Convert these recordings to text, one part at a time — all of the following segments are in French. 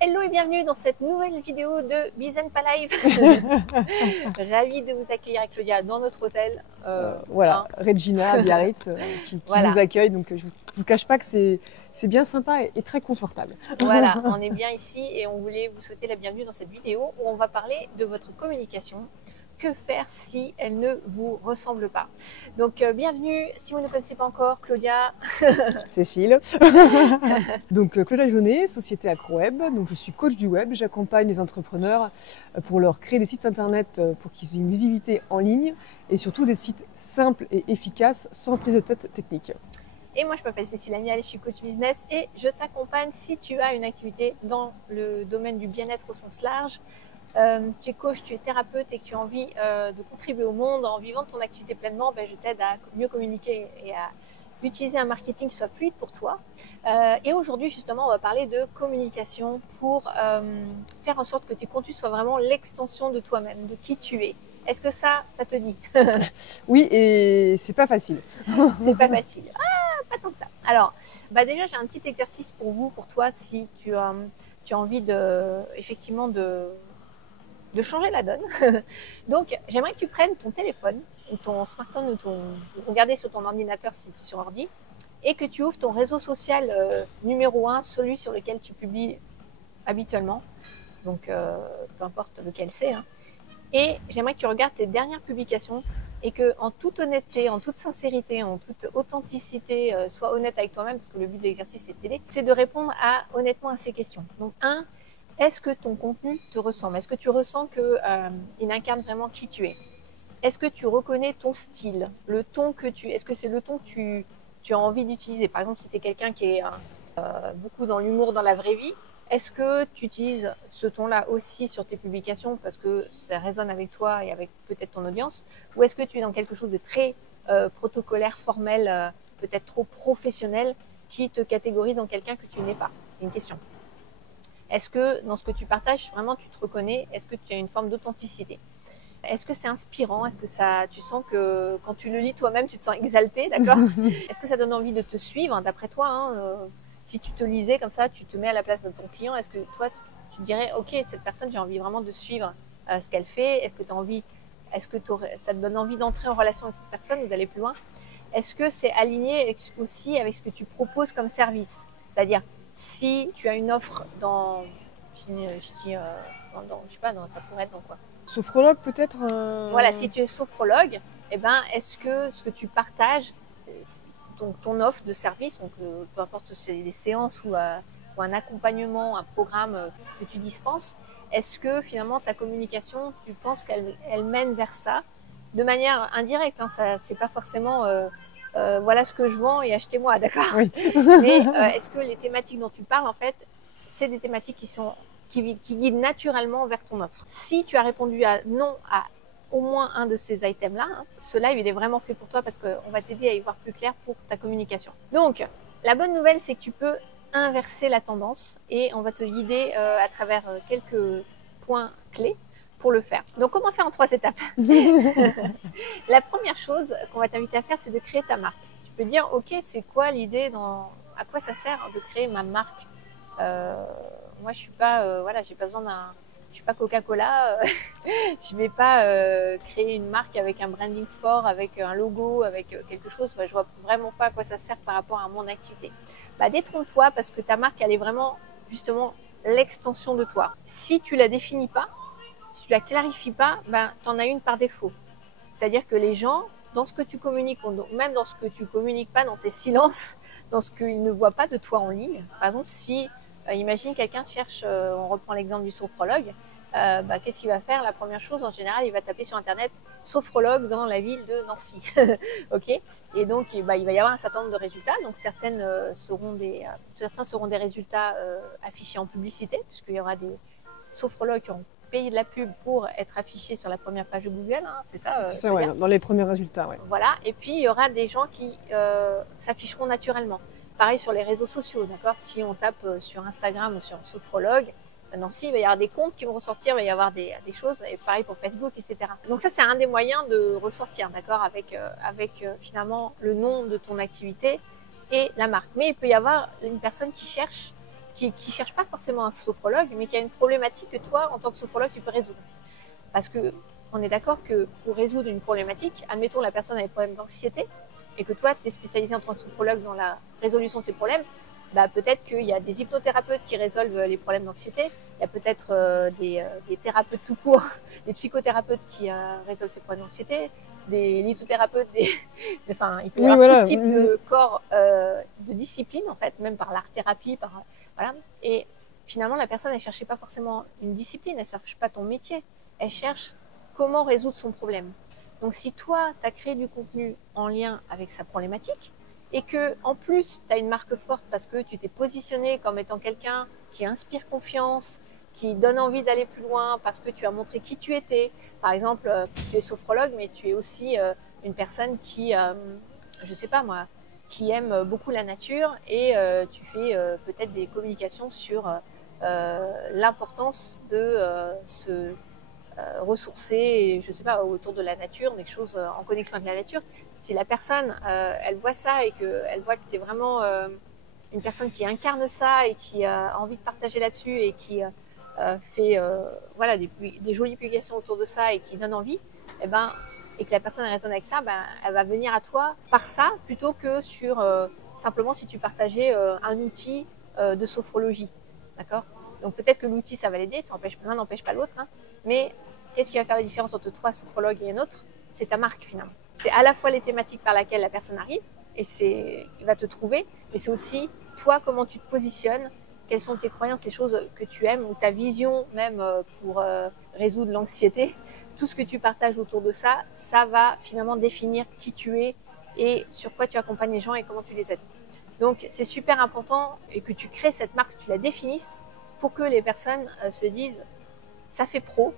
Hello et bienvenue dans cette nouvelle vidéo de Bizen Pas Live. Ravie de vous accueillir avec Claudia dans notre hôtel. Voilà, Regina à Biarritz qui Voilà. nous accueille. Donc je ne vous cache pas que c'est bien sympa et très confortable. Voilà, on est bien ici et on voulait vous souhaiter la bienvenue dans cette vidéo où on va parler de votre communication. Que faire si elle ne vous ressemble pas? Donc bienvenue, si vous ne connaissez pas encore Claudia. Cécile. Donc Claudia Jaunet, société AcroWeb. Donc je suis coach du web. J'accompagne les entrepreneurs pour leur créer des sites internet pour qu'ils aient une visibilité en ligne et surtout des sites simples et efficaces sans prise de tête technique. Et moi, je m'appelle Cécile Amiel, je suis coach business et je t'accompagne si tu as une activité dans le domaine du bien-être au sens large. Tu es coach, tu es thérapeute et que tu as envie de contribuer au monde en vivant ton activité pleinement, je t'aide à mieux communiquer et à utiliser un marketing qui soit fluide pour toi. Et aujourd'hui, justement, on va parler de communication pour faire en sorte que tes contenus soient vraiment l'extension de toi-même, de qui tu es. Est-ce que ça te dit? Oui, et c'est pas facile. C'est pas facile. Pas tant que ça. Alors, déjà, j'ai un petit exercice pour vous, pour toi, si tu as envie effectivement de changer la donne. Donc, j'aimerais que tu prennes ton téléphone ou ton smartphone ou regarder sur ton ordinateur si tu es sur ordi et que tu ouvres ton réseau social numéro 1, celui sur lequel tu publies habituellement. Donc, peu importe lequel c'est. Hein. Et j'aimerais que tu regardes tes dernières publications et que, en toute honnêteté, en toute sincérité, en toute authenticité, sois honnête avec toi-même, parce que le but de l'exercice c'est de répondre honnêtement à ces questions. Donc, est-ce que ton contenu te ressemble? Est-ce que tu ressens qu'il incarne vraiment qui tu es? Est-ce que tu reconnais ton style? Est-ce que c'est le ton que tu as envie d'utiliser? Par exemple, si tu es quelqu'un qui est beaucoup dans l'humour dans la vraie vie, est-ce que tu utilises ce ton-là aussi sur tes publications parce que ça résonne avec toi et avec peut-être ton audience? Ou est-ce que tu es dans quelque chose de très protocolaire, formel, peut-être trop professionnel, qui te catégorise dans quelqu'un que tu n'es pas? C'est une question. Est-ce que dans ce que tu partages, vraiment tu te reconnais? Est-ce que tu as une forme d'authenticité? Est-ce que c'est inspirant? Est-ce que tu sens que quand tu le lis toi-même, tu te sens exalté, d'accord? Est-ce que ça donne envie de te suivre, d'après toi si tu te lisais comme ça, tu te mets à la place de ton client, est-ce que toi, tu dirais, ok, cette personne, j'ai envie vraiment de suivre ce qu'elle fait? Est-ce que ça te donne envie d'entrer en relation avec cette personne ou d'aller plus loin? Est-ce que c'est aligné aussi avec ce que tu proposes comme service? C'est-à-dire, si tu as une offre je sais pas, ça pourrait être dans quoi? Sophrologue peut-être Voilà, si tu es sophrologue, est-ce que ce que tu partages, donc ton offre de service, donc peu importe si c'est des séances ou un accompagnement, un programme que tu dispenses, est-ce que finalement ta communication, tu penses qu'elle mène vers ça de manière indirecte, hein, ça c'est pas forcément voilà ce que je vends et achetez-moi, d'accord? Oui. Mais est-ce que les thématiques dont tu parles, en fait, c'est des thématiques qui guident naturellement vers ton offre? Si tu as répondu non à au moins un de ces items-là, hein, ce live, il est vraiment fait pour toi parce qu'on va t'aider à y voir plus clair pour ta communication. Donc, la bonne nouvelle, c'est que tu peux inverser la tendance et on va te guider à travers quelques points clés pour le faire. Donc, comment faire en 3 étapes? La première chose qu'on va t'inviter à faire, c'est de créer ta marque. Tu peux dire, ok, c'est quoi l'idée à quoi ça sert de créer ma marque? Moi, je suis pas, voilà, j'ai pas besoin je suis pas Coca-Cola, je vais pas créer une marque avec un branding fort, avec un logo, avec quelque chose. Je vois vraiment pas à quoi ça sert par rapport à mon activité. Détrompe-toi parce que ta marque, elle est vraiment justement l'extension de toi. Si tu la définis pas, si tu la clarifies pas, t'en as une par défaut. C'est-à-dire que les gens, dans ce que tu communiques, même dans ce que tu communiques pas, dans tes silences, dans ce qu'ils ne voient pas de toi en ligne. Par exemple, si imagine quelqu'un cherche, on reprend l'exemple du sophrologue, qu'est-ce qu'il va faire? La première chose, en général, il va taper sur internet sophrologue dans la ville de Nancy. Ok? Et donc, il va y avoir un certain nombre de résultats. Donc, certains seront des résultats affichés en publicité, puisqu'il y aura des sophrologues qui auront payé de la pub pour être affichés sur la première page de Google. Hein, c'est ça? C'est ça, ouais, dans les premiers résultats. Ouais. Voilà. Et puis, il y aura des gens qui s'afficheront naturellement. Pareil sur les réseaux sociaux, d'accord? Si on tape sur Instagram ou sur sophrologue, Nancy, il va y avoir des comptes qui vont ressortir, il va y avoir des choses, et pareil pour Facebook, etc. Donc ça, c'est un des moyens de ressortir, d'accord, avec finalement le nom de ton activité et la marque. Mais il peut y avoir une personne qui cherche, qui cherche pas forcément un sophrologue, mais qui a une problématique que toi, en tant que sophrologue, tu peux résoudre. Parce que on est d'accord que pour résoudre une problématique, admettons la personne a des problèmes d'anxiété, et que toi, tu es spécialisé en tant que sophrologue dans la résolution de ces problèmes, bah, peut-être qu'il y a des hypnothérapeutes qui résolvent les problèmes d'anxiété, il y a peut-être des thérapeutes tout court, des psychothérapeutes qui résolvent ces problèmes d'anxiété, des lithothérapeutes, enfin, il peut y avoir tout type de corps, de discipline, en fait, même par l'art-thérapie, voilà. Et finalement, la personne, elle cherchait pas forcément une discipline, elle cherche pas ton métier, elle cherche comment résoudre son problème. Donc, si toi, tu as créé du contenu en lien avec sa problématique, et que en plus, tu as une marque forte parce que tu t'es positionné comme étant quelqu'un qui inspire confiance, qui donne envie d'aller plus loin parce que tu as montré qui tu étais. Par exemple, tu es sophrologue, mais tu es aussi une personne qui, je sais pas moi, qui aime beaucoup la nature et tu fais peut-être des communications sur l'importance de se ressourcer, je sais pas, autour de la nature, des choses en connexion avec la nature. Si la personne, elle voit ça et qu'elle voit que tu es vraiment une personne qui incarne ça et qui a envie de partager là-dessus et qui fait voilà, des jolies publications autour de ça et qui donne envie, et que la personne résonne avec ça, elle va venir à toi par ça plutôt que sur simplement si tu partageais un outil de sophrologie. D'accord? Donc peut-être que l'outil, ça va l'aider, l'un n'empêche pas l'autre, hein, mais qu'est-ce qui va faire la différence entre toi, sophrologue, et un autre? C'est ta marque finalement. C'est à la fois les thématiques par lesquelles la personne arrive, et il va te trouver, mais c'est aussi toi, comment tu te positionnes, quelles sont tes croyances, les choses que tu aimes, ou ta vision même pour résoudre l'anxiété. Tout ce que tu partages autour de ça, ça va finalement définir qui tu es et sur quoi tu accompagnes les gens et comment tu les aides. Donc c'est super important et que tu crées cette marque, que tu la définisses pour que les personnes se disent ça fait pro,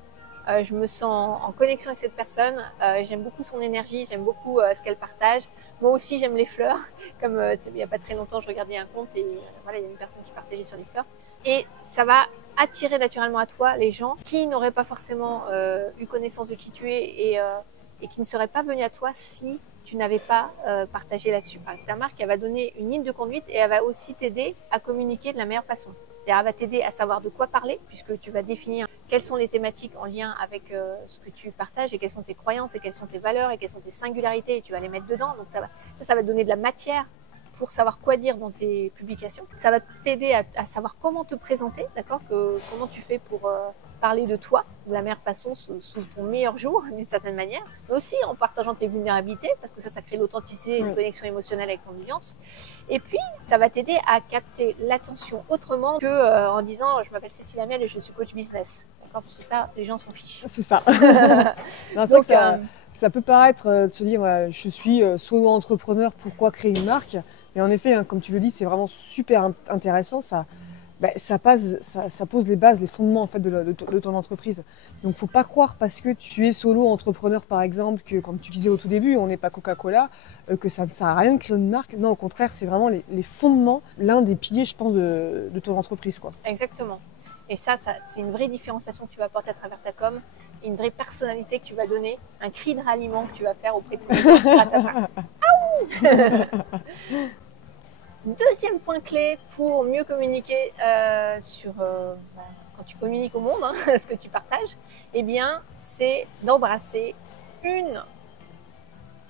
je me sens en connexion avec cette personne, j'aime beaucoup son énergie, j'aime beaucoup ce qu'elle partage. Moi aussi j'aime les fleurs, comme il n'y a pas très longtemps je regardais un compte et voilà, il y a une personne qui partageait sur les fleurs. Et ça va attirer naturellement à toi les gens qui n'auraient pas forcément eu connaissance de qui tu es et qui ne seraient pas venus à toi si tu n'avais pas partagé là-dessus. Ta marque, elle va donner une ligne de conduite et elle va aussi t'aider à communiquer de la meilleure façon. C'est-à-dire, elle va t'aider à savoir de quoi parler, puisque tu vas définir quelles sont les thématiques en lien avec ce que tu partages et quelles sont tes croyances et quelles sont tes valeurs et quelles sont tes singularités et tu vas les mettre dedans. Donc ça va te donner de la matière pour savoir quoi dire dans tes publications. Ça va t'aider à savoir comment te présenter, d'accord, comment tu fais pour parler de toi de la meilleure façon, sous ton meilleur jour, d'une certaine manière, mais aussi en partageant tes vulnérabilités, parce que ça crée l'authenticité et une connexion émotionnelle avec ton audience. Et puis, ça va t'aider à capter l'attention autrement que en disant « je m'appelle Cécile Amiel et je suis coach business ». Parce que ça, les gens s'en fichent. C'est ça. Non, c'est vrai que ça peut paraître de se dire je suis solo-entrepreneur, pourquoi créer une marque? Mais en effet, hein, comme tu le dis, c'est vraiment super intéressant. Ça pose les bases, les fondements en fait, de ton entreprise. Donc, faut pas croire parce que tu es solo-entrepreneur, par exemple, que, comme tu disais au tout début, on n'est pas Coca-Cola, que ça ne sert à rien de créer une marque. Non, au contraire, c'est vraiment les fondements, l'un des piliers, je pense, de ton entreprise, quoi. Exactement. Et ça, c'est une vraie différenciation que tu vas apporter à travers ta com, une vraie personnalité que tu vas donner, un cri de ralliement que tu vas faire auprès de ton audience grâce à ça. Deuxième point clé pour mieux communiquer quand tu communiques au monde, hein, ce que tu partages, eh bien, c'est d'embrasser une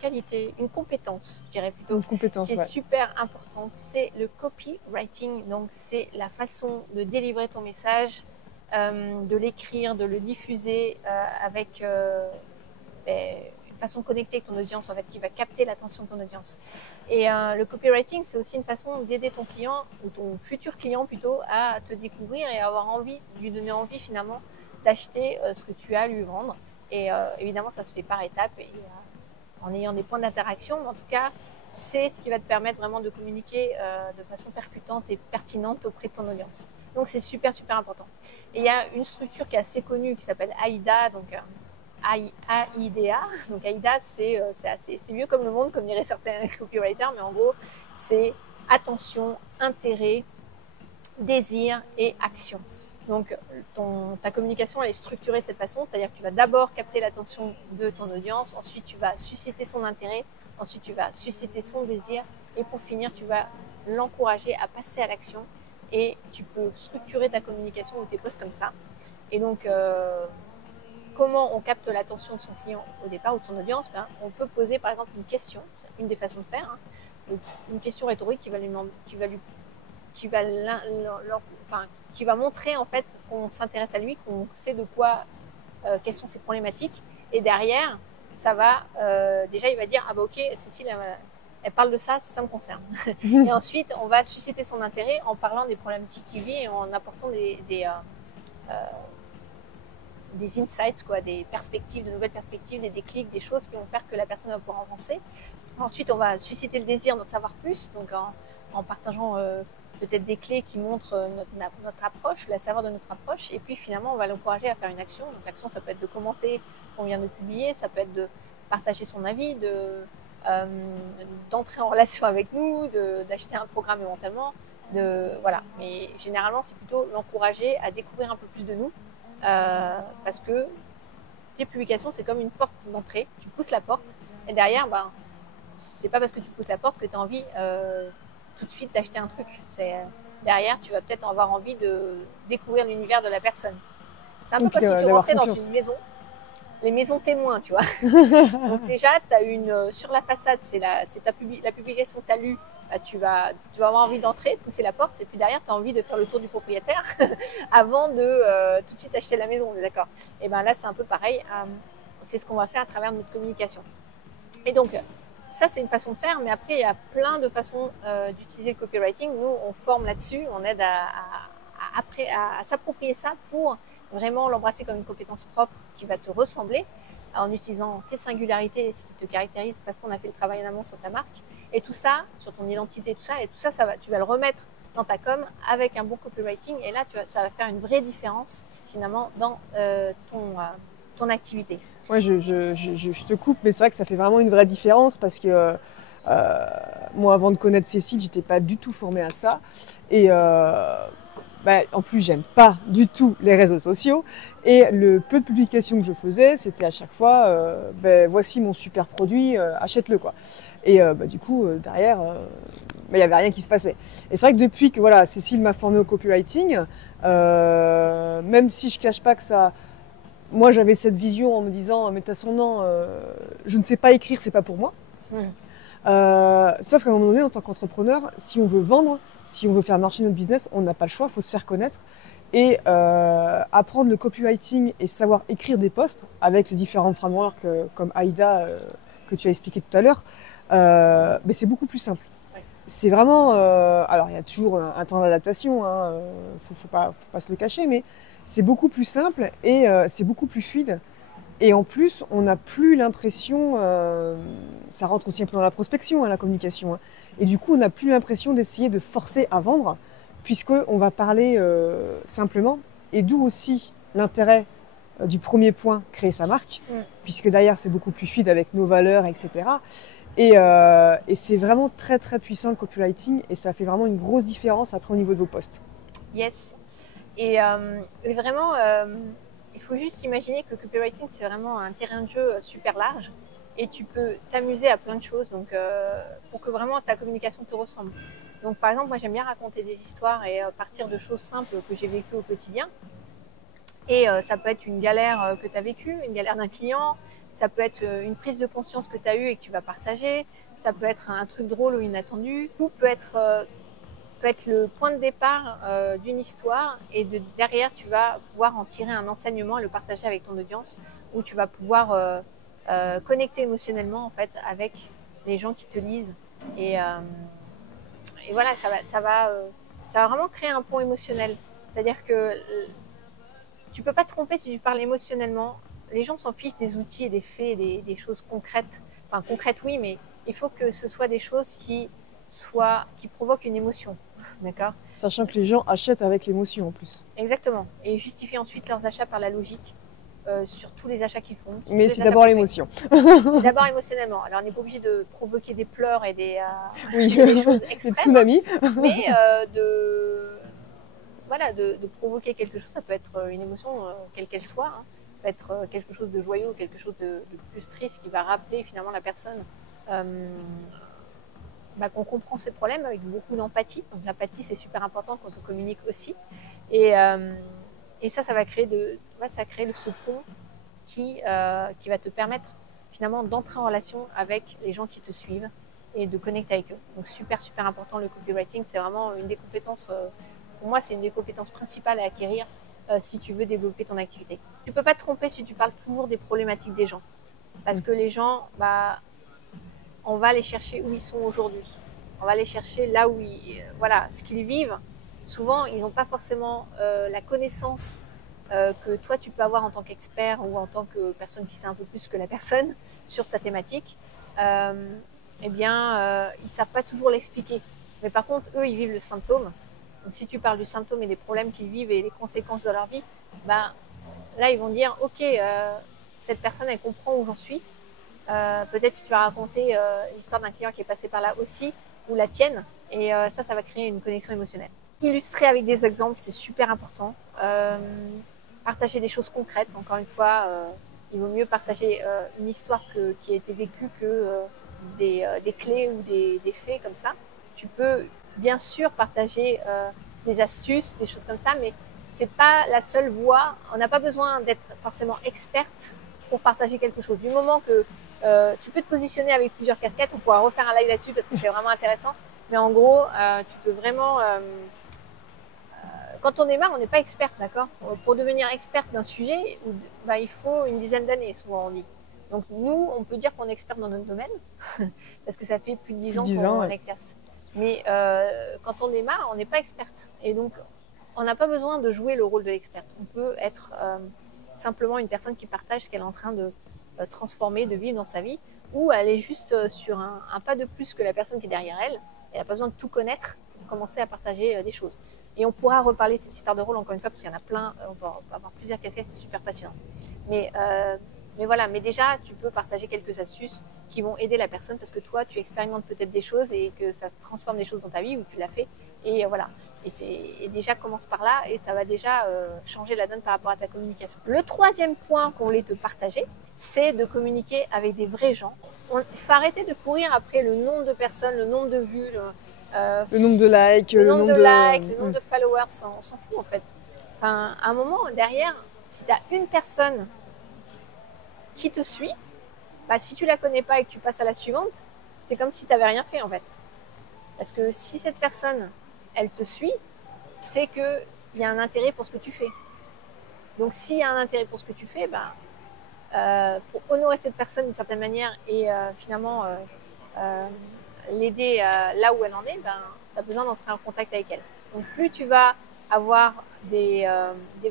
qualité, une compétence, je dirais plutôt, une compétence, qui est super importante, c'est le copywriting. Donc, c'est la façon de délivrer ton message, de l'écrire, de le diffuser avec une façon de connecter avec ton audience, en fait, qui va capter l'attention de ton audience. Et le copywriting, c'est aussi une façon d'aider ton client, ou ton futur client plutôt, à te découvrir et à avoir envie, lui donner envie finalement d'acheter ce que tu as à lui vendre. Et évidemment, ça se fait par étapes et en ayant des points d'interaction, mais en tout cas, c'est ce qui va te permettre vraiment de communiquer de façon percutante et pertinente auprès de ton audience. Donc, c'est super, super important. Et il y a une structure qui est assez connue qui s'appelle AIDA, donc AIDA. Donc, AIDA, c'est vieux comme le monde, comme diraient certains copywriters, mais en gros, c'est attention, intérêt, désir et action. Donc, ta communication, elle est structurée de cette façon, c'est-à-dire que tu vas d'abord capter l'attention de ton audience, ensuite tu vas susciter son intérêt, ensuite tu vas susciter son désir, et pour finir, tu vas l'encourager à passer à l'action. et tu peux structurer ta communication ou tes posts comme ça. Et donc, comment on capte l'attention de son client au départ ou de son audience? On peut poser par exemple une question, une des façons de faire, hein, une question rhétorique qui va montrer en fait qu'on s'intéresse à lui, qu'on sait de quoi, quelles sont ses problématiques. Et derrière, ça va, déjà il va dire ah bah ok, Cécile elle parle de ça, ça me concerne. Et ensuite on va susciter son intérêt en parlant des problématiques qu'il vit et en apportant des insights, quoi, des perspectives, de nouvelles perspectives, des déclics, des choses qui vont faire que la personne va pouvoir avancer. Ensuite, on va susciter le désir d'en savoir plus, donc en partageant peut-être des clés qui montrent notre approche, la saveur de notre approche. Et puis finalement, on va l'encourager à faire une action. Donc l'action, ça peut être de commenter ce qu'on vient de publier, ça peut être de partager son avis, d'entrer en relation avec nous, d'acheter un programme éventuellement. Voilà. Mais généralement, c'est plutôt l'encourager à découvrir un peu plus de nous. Parce que tes publications, c'est comme une porte d'entrée. Tu pousses la porte et derrière, c'est pas parce que tu pousses la porte que tu as envie tout de suite d'acheter un truc. Derrière, tu vas peut-être avoir envie de découvrir l'univers de la personne. C'est un peu comme si tu rentrais dans une maison, les maisons témoins, tu vois. Donc déjà, sur la façade, c'est la publication que tu as lue. Tu vas avoir envie d'entrer, pousser la porte, et puis derrière, tu as envie de faire le tour du propriétaire avant de tout de suite acheter la maison, on est d'accord? Et bien là, c'est un peu pareil. C'est ce qu'on va faire à travers notre communication. Et donc, ça, c'est une façon de faire, mais après, il y a plein de façons d'utiliser le copywriting. Nous, on forme là-dessus, on aide à s'approprier ça pour vraiment l'embrasser comme une compétence propre qui va te ressembler en utilisant tes singularités, ce qui te caractérise parce qu'on a fait le travail en amont sur ta marque. Et tout ça, sur ton identité, tout ça, tu vas le remettre dans ta com avec un bon copywriting. Et là, ça va faire une vraie différence finalement dans ton activité. Ouais, je te coupe, mais c'est vrai que ça fait vraiment une vraie différence parce que moi, avant de connaître Cécile, j'étais pas du tout formée à ça. Et en plus, j'aime pas du tout les réseaux sociaux. Et le peu de publications que je faisais, c'était à chaque fois, voici mon super produit, achète-le, quoi. Et du coup, derrière, il n'y avait rien qui se passait. Et c'est vrai que depuis que voilà, Cécile m'a formée au copywriting, même si je cache pas que ça... Moi, j'avais cette vision en me disant, mais de toute façon, non, je ne sais pas écrire, c'est pas pour moi. Sauf qu'à un moment donné, en tant qu'entrepreneur, si on veut vendre, si on veut faire marcher notre business, on n'a pas le choix, il faut se faire connaître. Et apprendre le copywriting et savoir écrire des posts avec les différents frameworks comme AIDA que tu as expliqué tout à l'heure, mais c'est beaucoup plus simple. Ouais. C'est vraiment... alors, il y a toujours un temps d'adaptation, hein, faut pas se le cacher, mais c'est beaucoup plus simple et c'est beaucoup plus fluide. Et en plus, on n'a plus l'impression, ça rentre aussi un peu dans la prospection, hein, la communication, hein, et du coup, on n'a plus l'impression d'essayer de forcer à vendre, puisqu'on va parler simplement, et d'où aussi l'intérêt du premier point, créer sa marque, puisque derrière, c'est beaucoup plus fluide avec nos valeurs, etc. Et c'est vraiment très très puissant le copywriting, et ça fait vraiment une grosse différence après au niveau de vos posts. Yes. Et vraiment... il faut juste imaginer que le copywriting, c'est vraiment un terrain de jeu super large et tu peux t'amuser à plein de choses donc, pour que vraiment ta communication te ressemble. Donc, par exemple, moi, j'aime bien raconter des histoires et partir de choses simples que j'ai vécues au quotidien. Et ça peut être une galère que tu as vécue, une galère d'un client, ça peut être une prise de conscience que tu as eue et que tu vas partager, ça peut être un truc drôle ou inattendu, tout peut être le point de départ d'une histoire et derrière tu vas pouvoir en tirer un enseignement et le partager avec ton audience où tu vas pouvoir connecter émotionnellement en fait avec les gens qui te lisent et voilà, ça va vraiment créer un pont émotionnel. C'est-à-dire que tu peux pas te tromper si tu parles émotionnellement. Les gens s'en fichent des outils et des faits, des choses concrètes. Enfin concrètes oui, mais il faut que ce soit des choses qui provoquent une émotion. D'accord. Sachant que les gens achètent avec l'émotion en plus. Exactement. Et justifient ensuite leurs achats par la logique sur tous les achats qu'ils font. Mais c'est d'abord l'émotion. C'est d'abord émotionnellement. Alors on n'est pas obligé de provoquer des pleurs et des choses extrêmes. Des tsunamis. Mais de provoquer quelque chose, ça peut être une émotion quelle qu'elle soit. Hein. Ça peut être quelque chose de joyeux, quelque chose de plus triste qui va rappeler finalement la personne qu'on comprend ses problèmes avec beaucoup d'empathie. Donc l'empathie, c'est super important quand on communique aussi. Et ça va créer ce pont qui va te permettre finalement d'entrer en relation avec les gens qui te suivent et de connecter avec eux. Donc super, super important le copywriting. C'est vraiment une des compétences, pour moi, c'est une des compétences principales à acquérir si tu veux développer ton activité. Tu peux pas te tromper si tu parles toujours des problématiques des gens. Parce que les gens, on va les chercher où ils sont aujourd'hui. On va les chercher là où ce qu'ils vivent. Souvent, ils n'ont pas forcément la connaissance que toi tu peux avoir en tant qu'expert ou en tant que personne qui sait un peu plus que la personne sur ta thématique. Ils savent pas toujours l'expliquer. Mais par contre, eux, ils vivent le symptôme. Donc si tu parles du symptôme et des problèmes qu'ils vivent et des conséquences de leur vie, là, ils vont dire, ok, cette personne, elle comprend où j'en suis. Peut-être que tu vas raconter l'histoire d'un client qui est passé par là aussi, ou la tienne, et ça va créer une connexion émotionnelle. Illustrer avec des exemples, c'est super important. Partager des choses concrètes, encore une fois, il vaut mieux partager une histoire qui a été vécue que des clés ou des faits comme ça. Tu peux bien sûr partager des astuces, des choses comme ça, mais c'est pas la seule voie. On n'a pas besoin d'être forcément experte pour partager quelque chose. Du moment que tu peux te positionner avec plusieurs casquettes, on pourra refaire un live là-dessus parce que c'est vraiment intéressant. Mais en gros, tu peux vraiment... quand on démarre, on n'est pas experte, d'accord? Pour devenir experte d'un sujet, il faut une dizaine d'années, souvent on dit. Donc nous, on peut dire qu'on est expert dans notre domaine, parce que ça fait plus de 10 ans qu'on exerce. Mais quand on démarre, on n'est pas experte. Et donc, on n'a pas besoin de jouer le rôle de l'experte. On peut être simplement une personne qui partage ce qu'elle est en train de transformer, de vivre dans sa vie, ou elle est juste sur un pas de plus que la personne qui est derrière elle. Elle n'a pas besoin de tout connaître pour commencer à partager des choses. Et on pourra reparler de cette histoire de rôle encore une fois, parce qu'il y en a plein, on va avoir plusieurs casquettes, c'est super passionnant. Mais voilà, mais déjà, tu peux partager quelques astuces qui vont aider la personne, parce que toi, tu expérimentes peut-être des choses et que ça transforme des choses dans ta vie, ou tu l'as fait. Et voilà. Et déjà, commence par là, et ça va déjà changer la donne par rapport à ta communication. Le troisième point qu'on voulait te partager, c'est de communiquer avec des vrais gens. Il faut arrêter de courir après le nombre de personnes, le nombre de vues, le nombre de likes, le nombre de followers, on s'en fout en fait. Enfin, à un moment, derrière, si tu as une personne qui te suit, si tu la connais pas et que tu passes à la suivante, c'est comme si tu n'avais rien fait en fait. Parce que si cette personne, elle te suit, c'est qu'il y a un intérêt pour ce que tu fais. Donc s'il y a un intérêt pour ce que tu fais, pour honorer cette personne d'une certaine manière et finalement l'aider là où elle en est, tu as besoin d'entrer en contact avec elle. Donc plus tu vas avoir des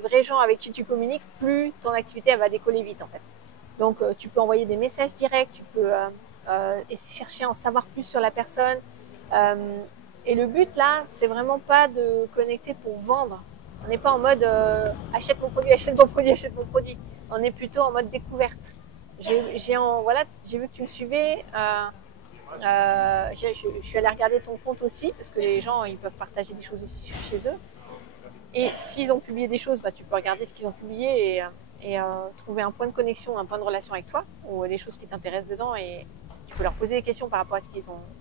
vrais gens avec qui tu communiques, plus ton activité elle va décoller vite en fait. Donc tu peux envoyer des messages directs, tu peux chercher à en savoir plus sur la personne. Et le but là, c'est vraiment pas de connecter pour vendre. On n'est pas en mode achète mon produit, achète mon produit, achète mon produit. On est plutôt en mode découverte. J'ai vu que tu me suivais. Je suis allée regarder ton compte aussi, parce que les gens ils peuvent partager des choses aussi chez eux. Et s'ils ont publié des choses, tu peux regarder ce qu'ils ont publié et trouver un point de connexion, un point de relation avec toi, ou des choses qui t'intéressent dedans, et tu peux leur poser des questions par rapport à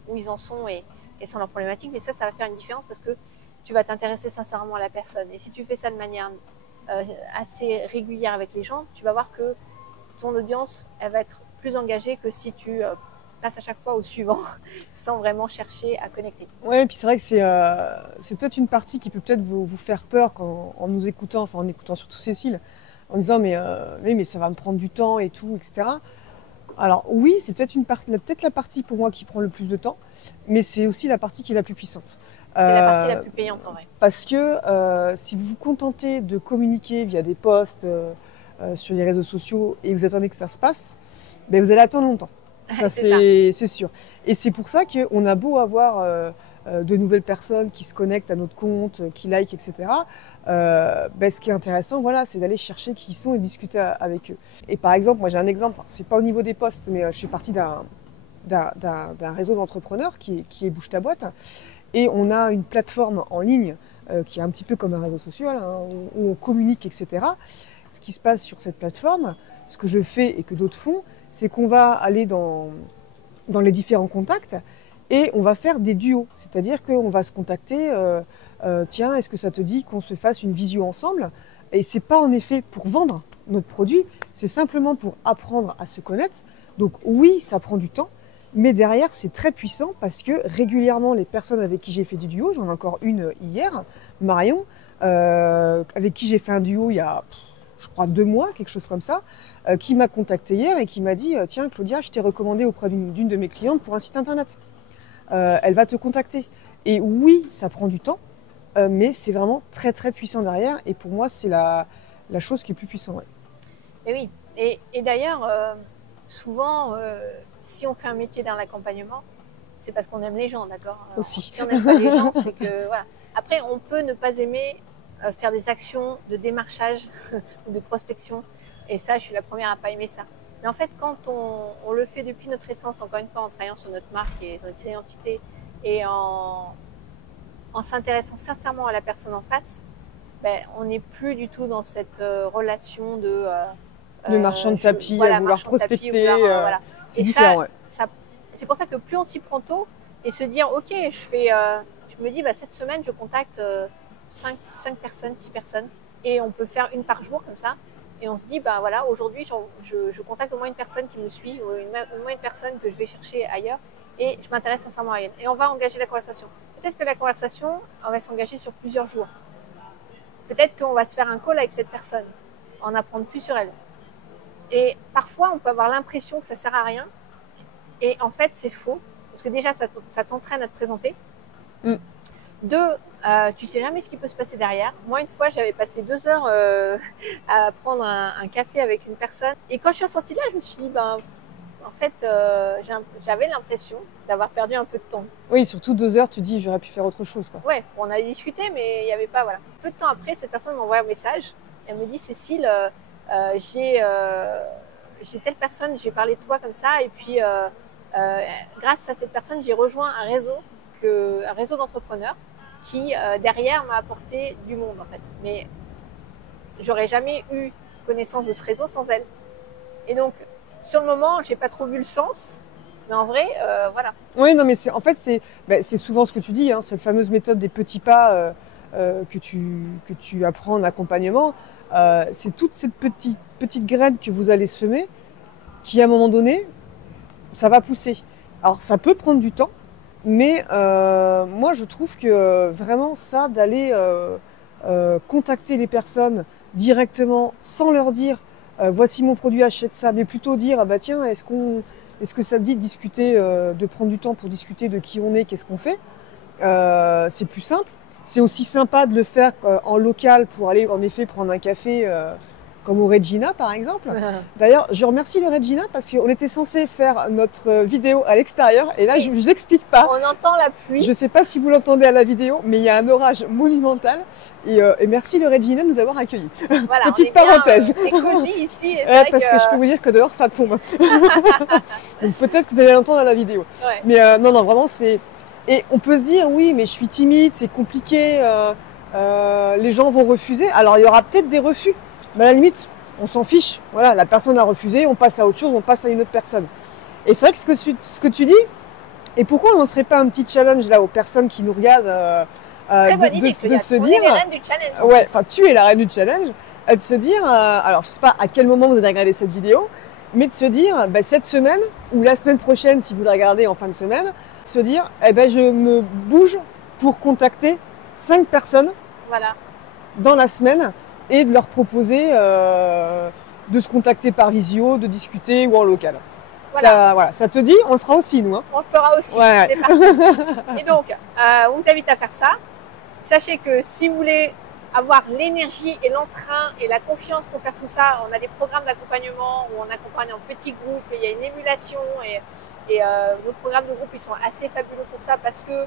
où ils en sont et quelles sont leurs problématiques. Mais ça va faire une différence parce que tu vas t'intéresser sincèrement à la personne. Et si tu fais ça de manière assez régulière avec les gens, tu vas voir que ton audience, elle va être plus engagée que si tu passes à chaque fois au suivant sans vraiment chercher à connecter. Ouais, et puis c'est vrai que c'est peut-être une partie qui peut peut-être vous faire peur en nous écoutant, enfin en écoutant surtout Cécile, en disant mais ça va me prendre du temps et tout, etc. Alors oui, c'est peut-être la partie pour moi qui prend le plus de temps, mais c'est aussi la partie qui est la plus puissante. C'est la partie la plus payante en vrai. Parce que si vous vous contentez de communiquer via des posts sur les réseaux sociaux et vous attendez que ça se passe, vous allez attendre longtemps. Ça, c'est sûr. Et c'est pour ça qu'on a beau avoir de nouvelles personnes qui se connectent à notre compte, qui like, etc. Ce qui est intéressant, voilà, c'est d'aller chercher qui ils sont et discuter avec eux. Et par exemple, moi j'ai un exemple, c'est pas au niveau des posts, mais je suis partie d'un réseau d'entrepreneurs qui est Bouge ta boîte. Et on a une plateforme en ligne qui est un petit peu comme un réseau social, où on communique, etc. Ce qui se passe sur cette plateforme, ce que je fais et que d'autres font, c'est qu'on va aller dans les différents contacts et on va faire des duos. C'est-à-dire qu'on va se contacter, tiens, est-ce que ça te dit qu'on se fasse une visio ensemble? Et c'est pas en effet pour vendre notre produit, c'est simplement pour apprendre à se connaître. Donc oui, ça prend du temps, mais derrière, c'est très puissant parce que régulièrement, les personnes avec qui j'ai fait du duo, j'en ai encore une hier, Marion, avec qui j'ai fait un duo il y a, je crois, 2 mois, quelque chose comme ça, qui m'a contacté hier et qui m'a dit « Tiens, Claudia, je t'ai recommandé auprès d'une de mes clientes pour un site internet. Elle va te contacter. » Et oui, ça prend du temps, mais c'est vraiment très, très puissant derrière. Et pour moi, c'est la chose qui est plus puissante. Ouais. Et oui. Et d'ailleurs, souvent, si on fait un métier dans l'accompagnement, c'est parce qu'on aime les gens, d'accord? Aussi. Si on n'aime pas les gens, c'est que voilà. Après, on peut ne pas aimer faire des actions de démarchage ou de prospection. Et ça, je suis la première à pas aimer ça. Mais en fait, quand on le fait depuis notre essence, encore une fois, en travaillant sur notre marque et notre identité et en s'intéressant sincèrement à la personne en face, ben, on n'est plus du tout dans cette relation de marchand de tapis, voilà, vouloir prospecter. Voilà. C'est différent. C'est pour ça que plus on s'y prend tôt et se dire, ok, je me dis, bah, cette semaine, je contacte 5 personnes, 6 personnes et on peut faire une par jour comme ça. Et on se dit, bah voilà, aujourd'hui, je contacte au moins une personne qui me suit, ou au moins une personne que je vais chercher ailleurs, et je m'intéresse sincèrement à elle. Et on va engager la conversation. Peut-être que la conversation, on va s'engager sur plusieurs jours. Peut-être qu'on va se faire un call avec cette personne, en apprendre plus sur elle. Et parfois, on peut avoir l'impression que ça sert à rien, et en fait, c'est faux, parce que déjà, ça t'entraîne à te présenter. Deux, tu sais jamais ce qui peut se passer derrière. Moi, une fois, j'avais passé 2 heures à prendre un café avec une personne. Et quand je suis sortie de là, je me suis dit, ben, en fait, j'avais l'impression d'avoir perdu un peu de temps. Oui, surtout 2 heures, tu dis, j'aurais pu faire autre chose, quoi. Ouais, on a discuté, mais il n'y avait pas, voilà. Peu de temps après, cette personne m'envoie un message. Elle me dit, Cécile, j'ai telle personne, j'ai parlé de toi comme ça, et puis grâce à cette personne, j'ai rejoint un réseau d'entrepreneurs qui derrière m'a apporté du monde en fait. Mais j'aurais jamais eu connaissance de ce réseau sans elle. Et donc sur le moment, j'ai pas trop vu le sens, mais en vrai, voilà. Oui, non, mais en fait, c'est souvent ce que tu dis, hein, cette fameuse méthode des petits pas que tu apprends en accompagnement. C'est toute cette petite graine que vous allez semer qui, à un moment donné, ça va pousser. Alors, ça peut prendre du temps, mais moi, je trouve que vraiment ça, d'aller contacter les personnes directement sans leur dire voici mon produit, achète ça, mais plutôt dire ah bah tiens, est-ce que ça te dit de discuter, de prendre du temps pour discuter de qui on est, qu'est-ce qu'on fait, c'est plus simple. C'est aussi sympa de le faire en local pour aller en effet prendre un café comme au Regina par exemple. D'ailleurs, je remercie le Regina parce qu'on était censé faire notre vidéo à l'extérieur et là, oui. Je ne vous explique pas. On entend la pluie. Je ne sais pas si vous l'entendez à la vidéo, mais il y a un orage monumental et merci le Regina de nous avoir accueillis. Voilà, petite parenthèse. C'est cosy ici. Et parce que je peux vous dire que dehors, ça tombe. Donc peut-être que vous allez l'entendre à la vidéo. Ouais. Mais non, vraiment, c'est... Et on peut se dire, oui, mais je suis timide, c'est compliqué, les gens vont refuser. Alors, il y aura peut-être des refus. Mais à la limite, on s'en fiche. Voilà, la personne a refusé, on passe à autre chose, on passe à une autre personne. Et c'est vrai que ce que tu dis, et pourquoi on ne lancerait pas un petit challenge là aux personnes qui nous regardent de se dire... On est les reines du challenge. Ouais, enfin, tu es la reine du challenge. De se dire, alors je ne sais pas à quel moment vous allez regarder cette vidéo, mais de se dire, bah, cette semaine, ou la semaine prochaine, si vous la regardez en fin de semaine, de se dire, eh ben, je me bouge pour contacter 5 personnes voilà. dans la semaine et de leur proposer de se contacter par visio, de discuter ou en local. Voilà. Ça te dit, on le fera aussi, nous. Hein. On le fera aussi, ouais. C'est parti. Et donc, on vous invite à faire ça. Sachez que si vous voulez avoir l'énergie et l'entrain et la confiance pour faire tout ça, on a des programmes d'accompagnement où on accompagne en petits groupes, et il y a une émulation et nos programmes de groupe, ils sont assez fabuleux pour ça parce que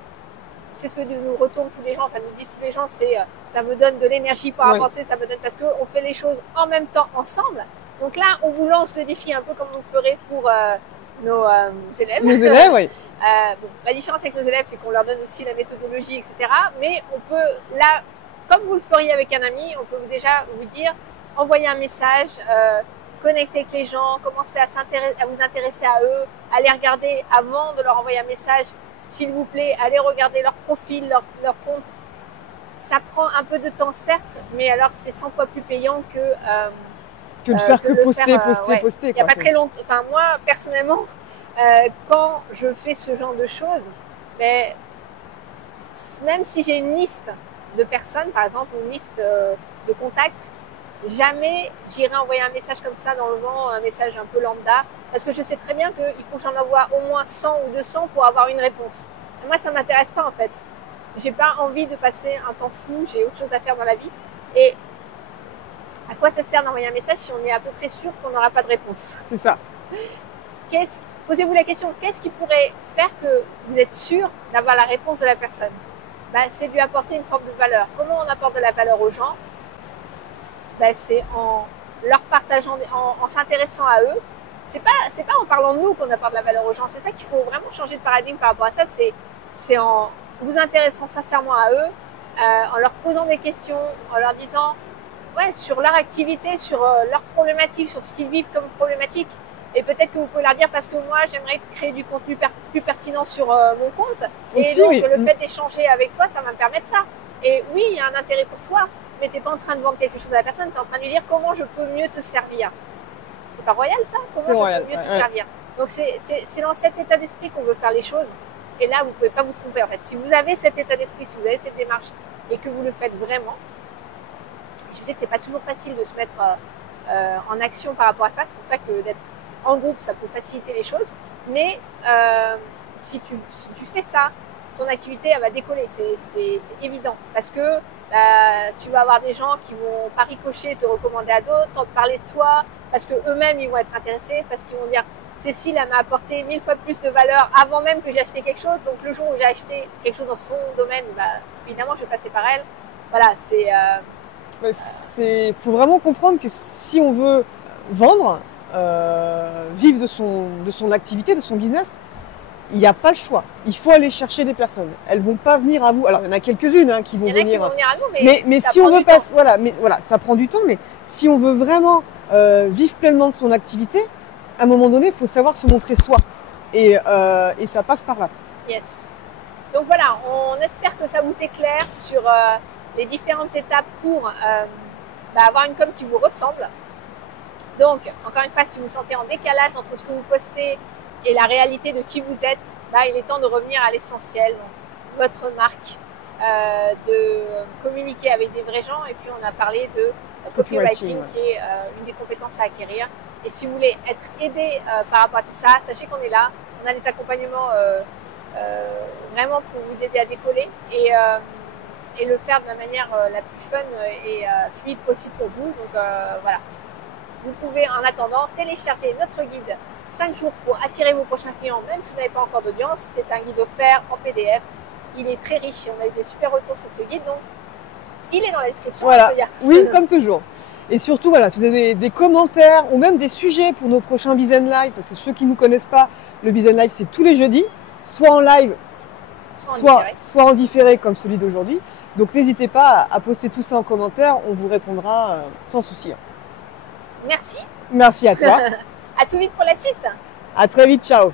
c'est ce que nous retournent tous les gens, enfin nous disent tous les gens, c'est ça me donne de l'énergie pour avancer, ça me donne parce qu'on fait les choses en même temps ensemble. Donc là, on vous lance le défi un peu comme on le ferait pour nos élèves. Nos élèves, oui. Bon, la différence avec nos élèves, c'est qu'on leur donne aussi la méthodologie, etc. Mais on peut, là, comme vous le feriez avec un ami, on peut déjà vous dire, envoyer un message, connecter avec les gens, commencer à vous intéresser à eux, aller regarder avant de leur envoyer un message s'il vous plaît, allez regarder leur profil, leur compte. Ça prend un peu de temps, certes, mais alors c'est 100 fois plus payant que de faire que poster, ouais. poster. Il n'y a pas très longtemps. Enfin, moi, personnellement, quand je fais ce genre de choses, ben, même si j'ai une liste de personnes, par exemple, une liste de contacts, jamais j'irai envoyer un message comme ça dans le vent, un message un peu lambda, parce que je sais très bien qu'il faut que j'en envoie au moins 100 ou 200 pour avoir une réponse. Et moi, ça ne m'intéresse pas en fait. J'ai pas envie de passer un temps fou, j'ai autre chose à faire dans la vie. Et à quoi ça sert d'envoyer un message si on est à peu près sûr qu'on n'aura pas de réponse? C'est ça. Posez-vous la question, qu'est-ce qui pourrait faire que vous êtes sûr d'avoir la réponse de la personne? Ben, c'est lui apporter une forme de valeur. Comment on apporte de la valeur aux gens? Ben, c'est en leur partageant, en s'intéressant à eux. C'est pas en parlant de nous qu'on apporte de la valeur aux gens. C'est ça qu'il faut vraiment changer de paradigme par rapport à ça. C'est en vous intéressant sincèrement à eux, en leur posant des questions, en leur disant ouais, sur leur activité, sur leurs problématiques, sur ce qu'ils vivent comme problématiques. Et peut-être que vous pouvez leur dire parce que moi j'aimerais créer du contenu plus pertinent sur mon compte. Et aussi, donc oui. Le fait d'échanger avec toi, ça va me permettre ça. Et oui, il y a un intérêt pour toi, mais tu n'es pas en train de vendre quelque chose à la personne, tu es en train de lui dire comment je peux mieux te servir. C'est pas royal ça? Comment je peux mieux te servir? Donc c'est dans cet état d'esprit qu'on veut faire les choses. Et là, vous ne pouvez pas vous tromper en fait. Si vous avez cet état d'esprit, si vous avez cette démarche et que vous le faites vraiment, je sais que c'est pas toujours facile de se mettre en action par rapport à ça. C'est pour ça que d'être en groupe, ça peut faciliter les choses. Mais si tu fais ça, ton activité elle va décoller, c'est évident. Parce que tu vas avoir des gens qui vont pas ricocher, te recommander à d'autres, parler de toi, parce que eux-mêmes ils vont être intéressés, parce qu'ils vont dire Cécile, elle m'a apporté 1000 fois plus de valeur avant même que j'ai acheté quelque chose. Donc le jour où j'ai acheté quelque chose dans son domaine, évidemment je vais passer par elle. Voilà, faut vraiment comprendre que si on veut vendre, vivre de son activité, de son business, il n'y a pas le choix. Il faut aller chercher des personnes. Elles vont pas venir à vous. Alors il y en a quelques-unes qui vont venir. Il y en a qui vont venir à nous, mais si on veut pas, voilà, ça prend du temps. Mais si on veut vraiment vivre pleinement de son activité, à un moment donné, il faut savoir se montrer soi. Et ça passe par là. Yes. Donc voilà, on espère que ça vous éclaire sur les différentes étapes pour avoir une com qui vous ressemble. Donc, encore une fois, si vous sentez en décalage entre ce que vous postez et la réalité de qui vous êtes, il est temps de revenir à l'essentiel, votre marque, de communiquer avec des vrais gens. Et puis, on a parlé de copywriting, qui est une des compétences à acquérir. Et si vous voulez être aidé par rapport à tout ça, sachez qu'on est là. On a des accompagnements vraiment pour vous aider à décoller et le faire de la manière la plus fun et fluide possible pour vous. Donc voilà. Vous pouvez en attendant télécharger notre guide 5 jours pour attirer vos prochains clients, même si vous n'avez pas encore d'audience. C'est un guide offert en PDF. Il est très riche et on a eu des super retours sur ce guide. Donc, il est dans la description. Voilà. Oui, comme toujours. Et surtout, voilà, si vous avez des commentaires ou même des sujets pour nos prochains Bizen Live, parce que ceux qui ne nous connaissent pas, le Bizen Live, c'est tous les jeudis, soit en live, soit en différé comme celui d'aujourd'hui. Donc, n'hésitez pas à poster tout ça en commentaire. On vous répondra sans souci. Merci. Merci à toi. À tout vite pour la suite. À très vite. Ciao.